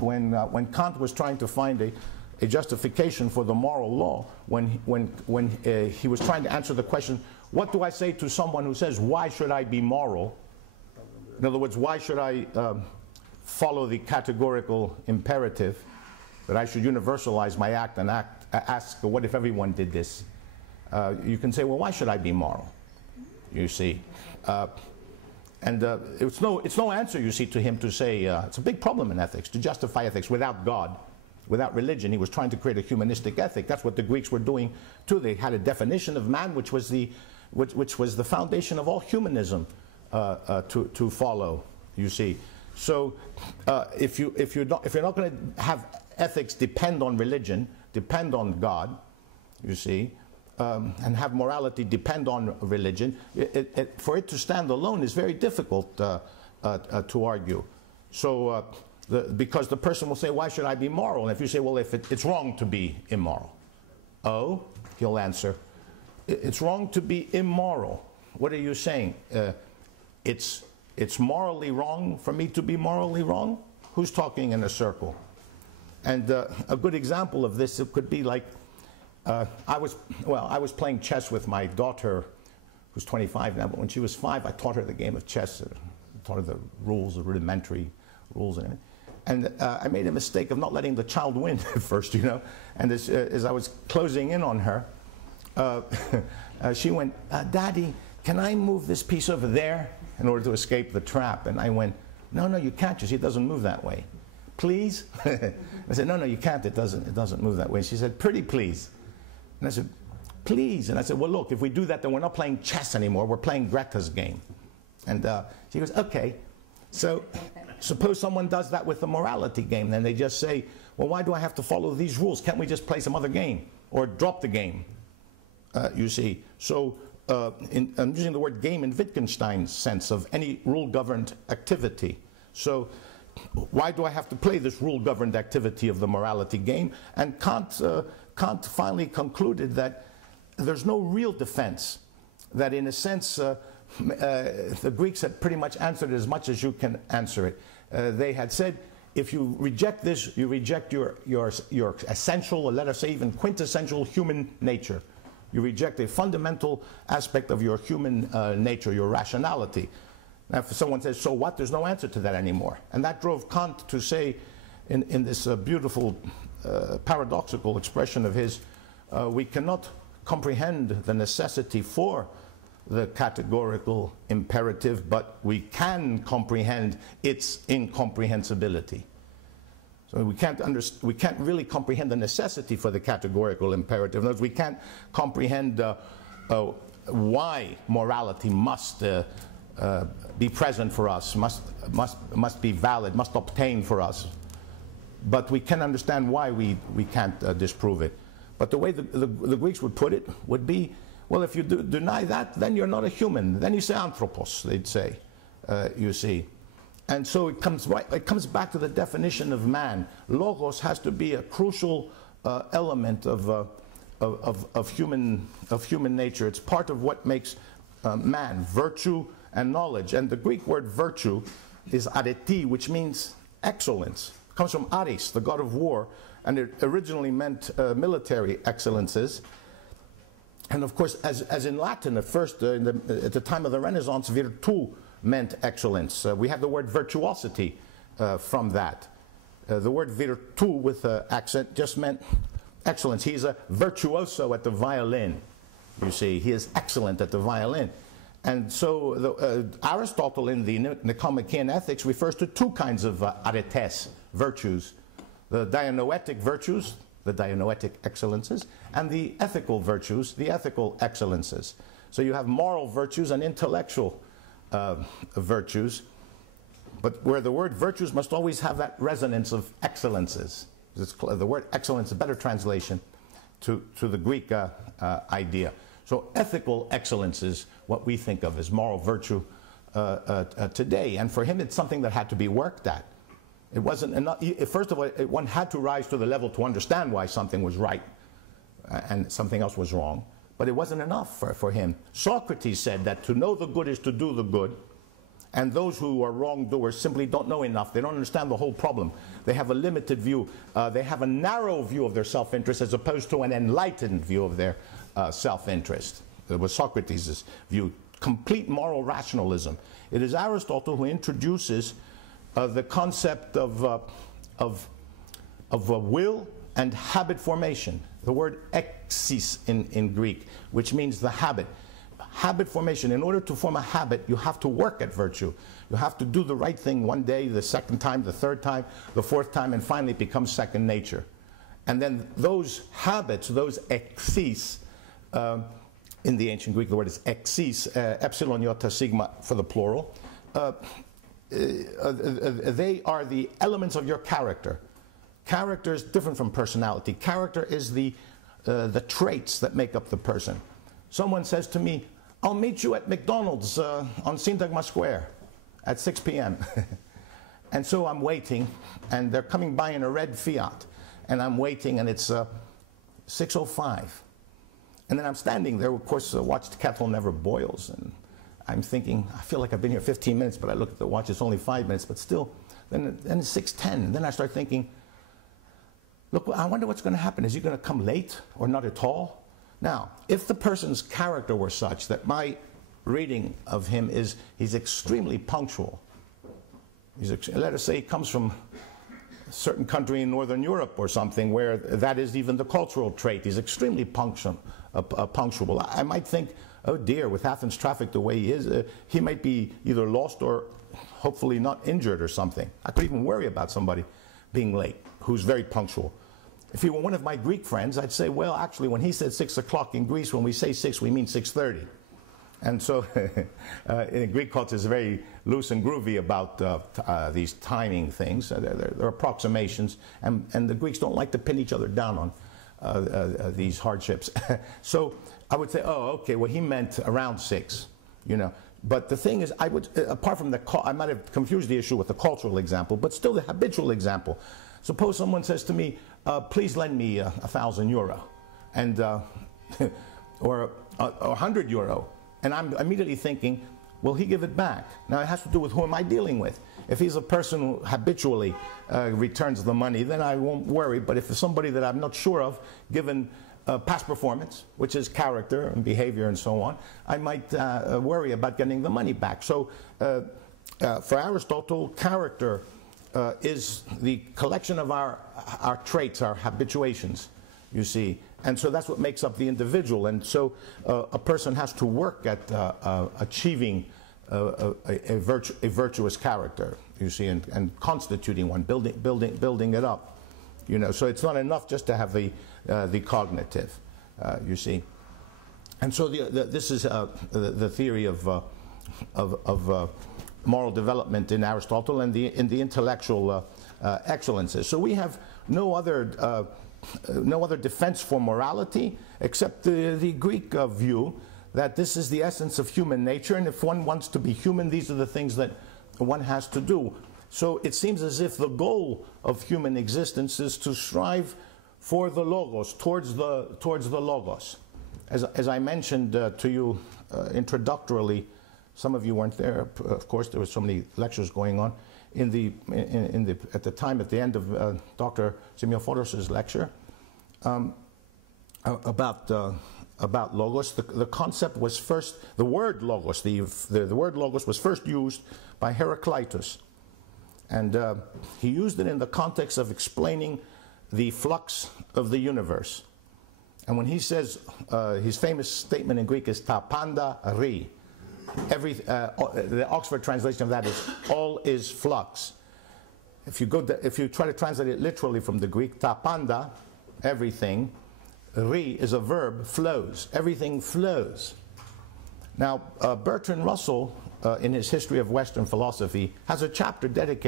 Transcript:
When Kant was trying to find a justification for the moral law, when he was trying to answer the question, what do I say to someone who says, why should I be moral? In other words, why should I follow the categorical imperative that I should universalize my act and ask, what if everyone did this? You can say, well, why should I be moral? You see. It's no answer, you see, to him to say, it's a big problem in ethics, to justify ethics without God, without religion. He was trying to create a humanistic ethic. That's what the Greeks were doing too. They had a definition of man which was the foundation of all humanism to follow, you see. So if you're not going to have ethics depend on religion, depend on God, you see, and have morality depend on religion, for it to stand alone is very difficult to argue. So because the person will say, why should I be moral? And if you say, well, if it's wrong to be immoral. Oh, he'll answer, it's wrong to be immoral. What are you saying? It's morally wrong for me to be morally wrong? Who's talking in a circle? And a good example of this, it could be like, I was playing chess with my daughter, who's 25 now, but when she was 5, I taught her the game of chess, taught her the rules, the rudimentary rules and everything. And I made a mistake of not letting the child win at first, you know. And as I was closing in on her, she went, Daddy, can I move this piece over there in order to escape the trap? And I went, no, you can't. You see, it doesn't move that way. Please? I said, no, you can't. It doesn't move that way. And she said, pretty please. And I said, please. And I said, well, look, if we do that, then we're not playing chess anymore. We're playing Greta's game. And she goes, okay. So suppose someone does that with the morality game. Then they just say, well, why do I have to follow these rules? Can't we just play some other game or drop the game? You see. So I'm using the word game in Wittgenstein's sense of any rule-governed activity. So why do I have to play this rule-governed activity of the morality game? And Kant finally concluded that there's no real defense, that in a sense the Greeks had pretty much answered it as much as you can answer it. They had said, if you reject this, you reject your essential, or let us say even quintessential human nature. You reject a fundamental aspect of your human nature, your rationality. Now, if someone says, so what? There's no answer to that anymore. And that drove Kant to say, in this beautiful paradoxical expression of his, we cannot comprehend the necessity for the categorical imperative, but we can comprehend its incomprehensibility. So we can't really comprehend the necessity for the categorical imperative. In other words, we can't comprehend why morality must be present for us, must be valid, must obtain for us. But we can understand why we can't disprove it. But the way the Greeks would put it would be, well, if you deny that, then you're not a human. Then you say anthropos, they'd say, you see. And so it comes back to the definition of man. Logos has to be a crucial element of human nature. It's part of what makes man, virtue and knowledge. And the Greek word virtue is areti, which means excellence. It comes from Ares, the god of war, and it originally meant military excellences. And of course, as in Latin, at first, at the time of the Renaissance, virtu meant excellence. We have the word virtuosity from that. The word virtu with accent just meant excellence. He's a virtuoso at the violin. You see, he is excellent at the violin. And so Aristotle in the Nicomachean Ethics refers to two kinds of aretes, virtues. The dianoetic virtues, the dianoetic excellences, and the ethical virtues, the ethical excellences. So you have moral virtues and intellectual virtues, but where the word virtues must always have that resonance of excellences. The word excellence is a better translation to the Greek idea. So ethical excellence is what we think of as moral virtue today, and for him it's something that had to be worked at. It wasn't enough. First of all, one had to rise to the level to understand why something was right and something else was wrong. But it wasn't enough for him. Socrates said that to know the good is to do the good, And those who are wrongdoers simply don't know enough. They don't understand the whole problem. They have a limited view. They have a narrow view of their self-interest as opposed to an enlightened view of their self-interest. It was Socrates' view. Complete moral rationalism. It is Aristotle who introduces the concept of will and habit formation. The word exis in Greek, which means the habit. Habit formation. In order to form a habit, you have to work at virtue. You have to do the right thing one day, the second time, the third time, the fourth time, and finally it becomes second nature. And then those habits, those exis, in the ancient Greek the word is exis, epsilon, iota, sigma for the plural. They are the elements of your character. Character is different from personality. Character is the traits that make up the person. Someone says to me, I'll meet you at McDonald's on Syntagma Square at 6 p.m. And so I'm waiting, and they're coming by in a red Fiat. And I'm waiting, and it's 6:05. And then I'm standing there, of course, watch the kettle never boils. And I'm thinking, I feel like I've been here 15 minutes, but I look at the watch, it's only 5 minutes, but still. Then it's 6:10, and then I start thinking, look, I wonder what's going to happen. Is he going to come late or not at all? Now, if the person's character were such that my reading of him is he's extremely punctual. Let us say he comes from a certain country in Northern Europe or something where that is even the cultural trait. He's extremely punctual. I might think, oh dear, with Athens traffic the way he is, he might be either lost or hopefully not injured or something. I could even worry about somebody being late who's very punctual. If he were one of my Greek friends, I'd say, well, actually, when he said 6 o'clock in Greece, when we say 6, we mean 6:30. And so in Greek culture, it's very loose and groovy about these timing things. They're approximations, and the Greeks don't like to pin each other down on these hardships. So I would say, oh, okay, well, he meant around 6, you know. But the thing is, apart from I might have confused the issue with the cultural example, but still the habitual example. Suppose someone says to me, please lend me €1,000, and or 100 euro, and I'm immediately thinking, will he give it back? Now it has to do with who am I dealing with. If he's a person who habitually returns the money, then I won't worry. But if it's somebody that I'm not sure of, given past performance, which is character and behavior and so on, I might worry about getting the money back. So for Aristotle, character is the collection of our traits, our habituations, you see. And so that's what makes up the individual. And so a person has to work at achieving a virtuous character, you see, and constituting one, building it up. You know, so it's not enough just to have the cognitive, you see. And so this is the theory of moral development in Aristotle and in the intellectual excellences. So we have no other defense for morality except the Greek view that this is the essence of human nature, and if one wants to be human, these are the things that one has to do. So it seems as if the goal of human existence is to strive for the logos, towards the logos. As I mentioned to you introductorily, some of you weren't there, of course, there were so many lectures going on. At the end of Dr. Semioforos' lecture about logos, the concept was first, the word logos, the word logos was first used by Heraclitus. And he used it in the context of explaining the flux of the universe. And when he says, his famous statement in Greek is ta panda ri. The Oxford translation of that is all is flux. If you try to translate it literally from the Greek, ta panda, everything, ri is a verb, flows. Everything flows. Now, Bertrand Russell, in his History of Western Philosophy, has a chapter dedicated